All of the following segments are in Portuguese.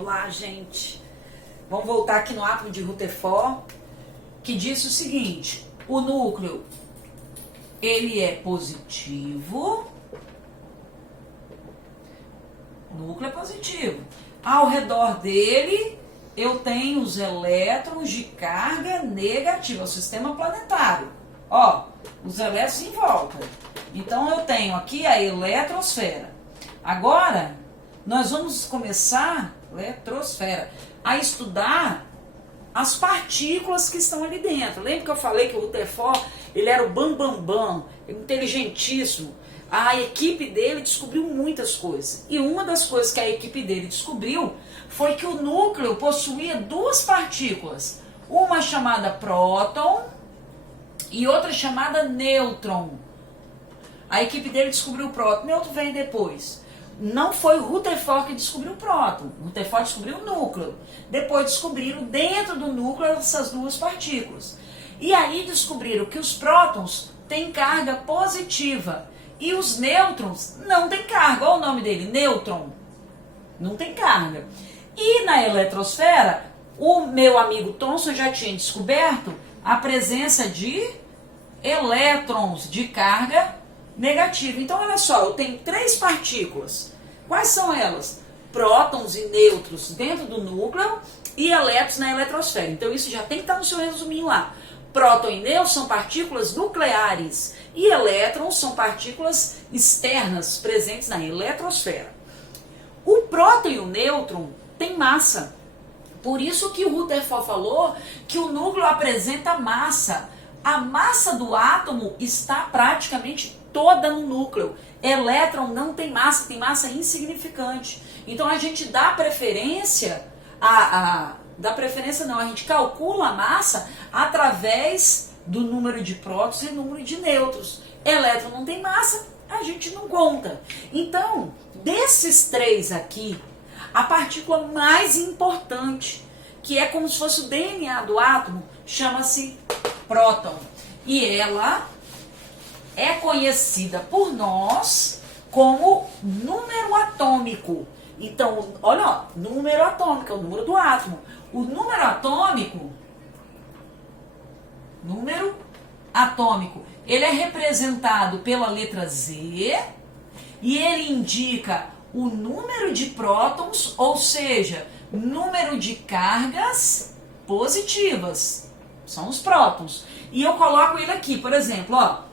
Olá, gente. Vamos voltar aqui no átomo de Rutherford, que disse o seguinte: o núcleo, ele é positivo. O núcleo é positivo. Ao redor dele, eu tenho os elétrons de carga negativa, o sistema planetário. Ó, os elétrons em volta. Então, eu tenho aqui a eletrosfera. Agora, nós vamos começar, eletrosfera, a estudar as partículas que estão ali dentro. Lembra que eu falei que o Rutherford, ele era o bambambam, inteligentíssimo. A equipe dele descobriu muitas coisas. E uma das coisas que a equipe dele descobriu foi que o núcleo possuía duas partículas. Uma chamada próton e outra chamada nêutron. A equipe dele descobriu o próton, o nêutron vem depois. Não foi o Rutherford que descobriu o próton. O Rutherford descobriu o núcleo. Depois descobriram dentro do núcleo essas duas partículas. E aí descobriram que os prótons têm carga positiva e os nêutrons não têm carga. Olha o nome dele, nêutron. Não tem carga. E na eletrosfera, o meu amigo Thomson já tinha descoberto a presença de elétrons de carga negativa. Então, olha só, eu tenho três partículas. Quais são elas? Prótons e nêutrons dentro do núcleo e elétrons na eletrosfera. Então, isso já tem que estar no seu resuminho lá. Próton e nêutron são partículas nucleares e elétrons são partículas externas presentes na eletrosfera. O próton e o nêutron têm massa. Por isso que o Rutherford falou que o núcleo apresenta massa. A massa do átomo está praticamente toda no núcleo. Elétron não tem massa insignificante. Então a gente dá preferência a gente calcula a massa através do número de prótons e número de nêutrons. Elétron não tem massa, a gente não conta. Então, desses três aqui, a partícula mais importante, que é como se fosse o DNA do átomo, chama-se próton. E ela é conhecida por nós como número atômico. Então, olha, ó, número atômico é o número do átomo. O número atômico, ele é representado pela letra Z e ele indica o número de prótons, ou seja, número de cargas positivas. São os prótons. E eu coloco ele aqui, por exemplo, ó.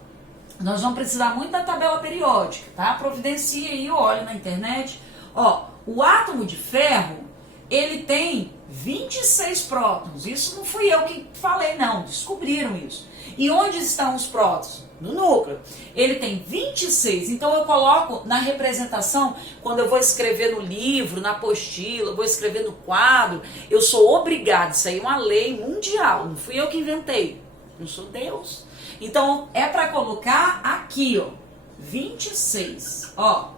Nós vamos precisar muito da tabela periódica, tá? Providencia aí, olha na internet. Ó, o átomo de ferro, ele tem 26 prótons. Isso não fui eu que falei, não. Descobriram isso. E onde estão os prótons? No núcleo. Ele tem 26. Então eu coloco na representação, quando eu vou escrever no livro, na apostila, vou escrever no quadro, eu sou obrigado. Isso aí é uma lei mundial. Não fui eu que inventei. Eu sou Deus. Então, é para colocar aqui, ó, 26. Ó,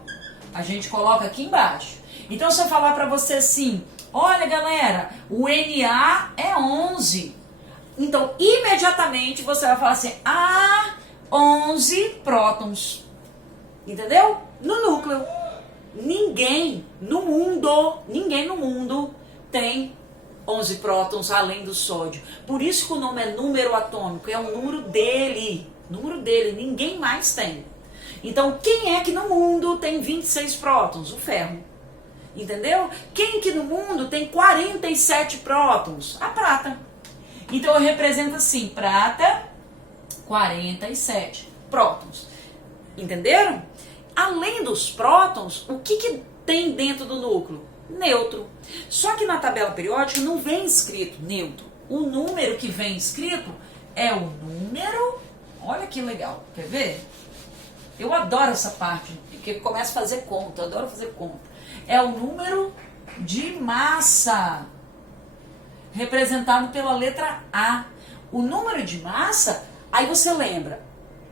a gente coloca aqui embaixo. Então, se eu falar para você assim, olha, galera, o Na é 11. Então, imediatamente você vai falar assim, 11 prótons. Entendeu? No núcleo. Ninguém no mundo tem 11 prótons além do sódio. Por isso que o nome é número atômico, é o número dele. Número dele, ninguém mais tem. Então, quem é que no mundo tem 26 prótons? O ferro. Entendeu? Quem que no mundo tem 47 prótons? A prata. Então, eu represento assim, prata, 47 prótons. Entenderam? Além dos prótons, o que tem dentro do núcleo? Nêutron. Só que na tabela periódica não vem escrito nêutron. O número que vem escrito é o número. Olha que legal. Quer ver? Eu adoro essa parte, porque começa a fazer conta. Eu adoro fazer conta. É o número de massa, representado pela letra A. O número de massa, aí você lembra,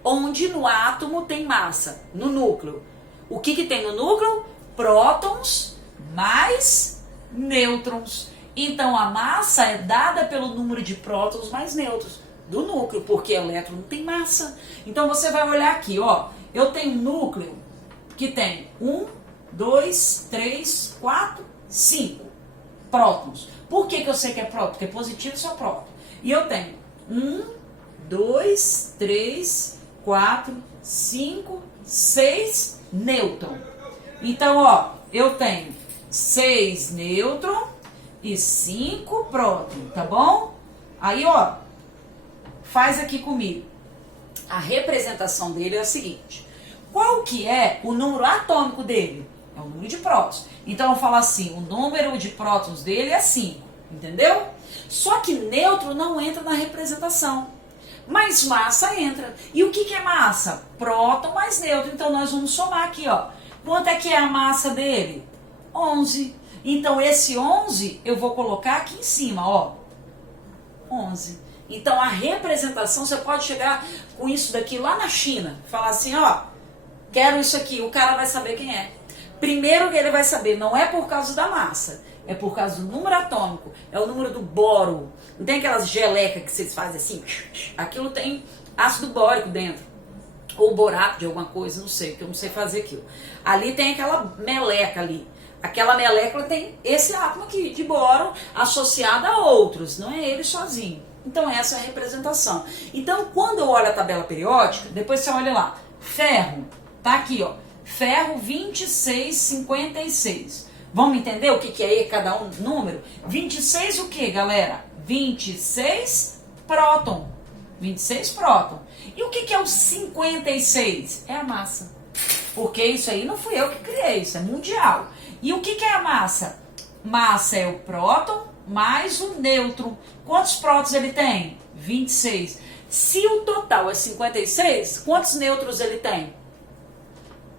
onde no átomo tem massa? No núcleo. O que tem no núcleo? Prótons mais nêutrons. Então a massa é dada pelo número de prótons mais nêutrons do núcleo, porque elétron não tem massa. Então você vai olhar aqui, ó, eu tenho um núcleo que tem 1, 2, 3, 4, 5. prótons. Por que eu sei que é próton? Porque positivo é só próton. E eu tenho 1, 2, 3, 4, 5, 6 nêutron. Então, ó, eu tenho 6 nêutron e 5 próton, tá bom? Aí, ó, faz aqui comigo. A representação dele é a seguinte. Qual que é o número atômico dele? É o número de prótons. Então, eu falo assim, o número de prótons dele é 5, entendeu? Só que nêutron não entra na representação, mas massa entra. E o que é massa? Próton mais nêutron. Então, nós vamos somar aqui, ó. Quanto é que é a massa dele? 11. Então, esse 11 eu vou colocar aqui em cima, ó. 11. Então, a representação, você pode chegar com isso daqui lá na China. Falar assim, ó, quero isso aqui. O cara vai saber quem é. Primeiro que ele vai saber, não é por causa da massa, é por causa do número atômico, é o número do boro. Não tem aquelas gelecas que vocês fazem assim? Aquilo tem ácido bórico dentro. Ou borato de alguma coisa, não sei, porque eu não sei fazer aquilo. Ali tem aquela meleca ali. Aquela meleca tem esse átomo aqui de boro associado a outros, não é ele sozinho. Então essa é a representação. Então quando eu olho a tabela periódica, depois você olha lá, ferro, tá aqui ó, ferro 2656. Vamos entender o que é cada um número? 26 o que, galera? 26 próton. 26 próton. E o que é o 56? É a massa. Porque isso aí não fui eu que criei, isso é mundial. E o que é a massa? Massa é o próton mais o nêutron. Quantos prótons ele tem? 26. Se o total é 56, quantos nêutrons ele tem?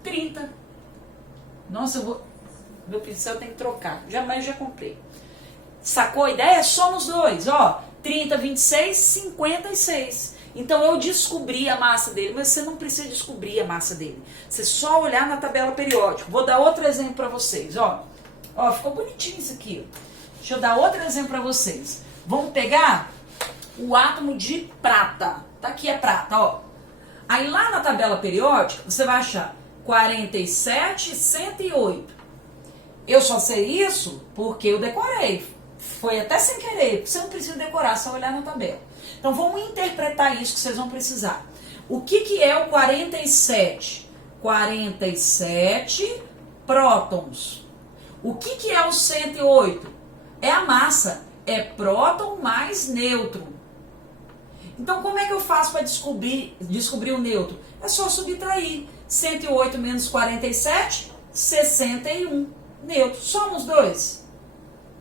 30. Nossa, meu pincel tem que trocar. Mas já comprei. Sacou a ideia? Soma os dois, ó. 30, 26, 56. Então eu descobri a massa dele, mas você não precisa descobrir a massa dele. Você só olhar na tabela periódica. Vou dar outro exemplo para vocês, ó. Ó, ficou bonitinho isso aqui. Deixa eu dar outro exemplo para vocês. Vamos pegar o átomo de prata. Tá aqui a prata, ó. Aí lá na tabela periódica, você vai achar 47 e 108. Eu só sei isso porque eu decorei. Foi até sem querer, você não precisa decorar, só olhar na tabela. Então vamos interpretar isso que vocês vão precisar. O que é o 47? 47 prótons. O que é o 108? É a massa, é próton mais nêutron. Então como é que eu faço para descobrir o nêutron? É só subtrair. 108 menos 47, 61 nêutron. Somos dois.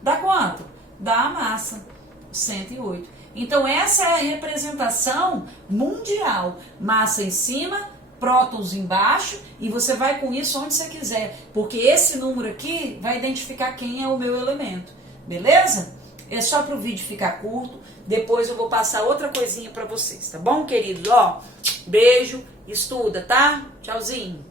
Dá quanto? Dá a massa, 108. Então essa é a representação mundial. Massa em cima, prótons embaixo, e você vai com isso onde você quiser. Porque esse número aqui vai identificar quem é o meu elemento. Beleza? É só para o vídeo ficar curto. Depois eu vou passar outra coisinha para vocês, tá bom, queridos? Ó, beijo, estuda, tá? Tchauzinho.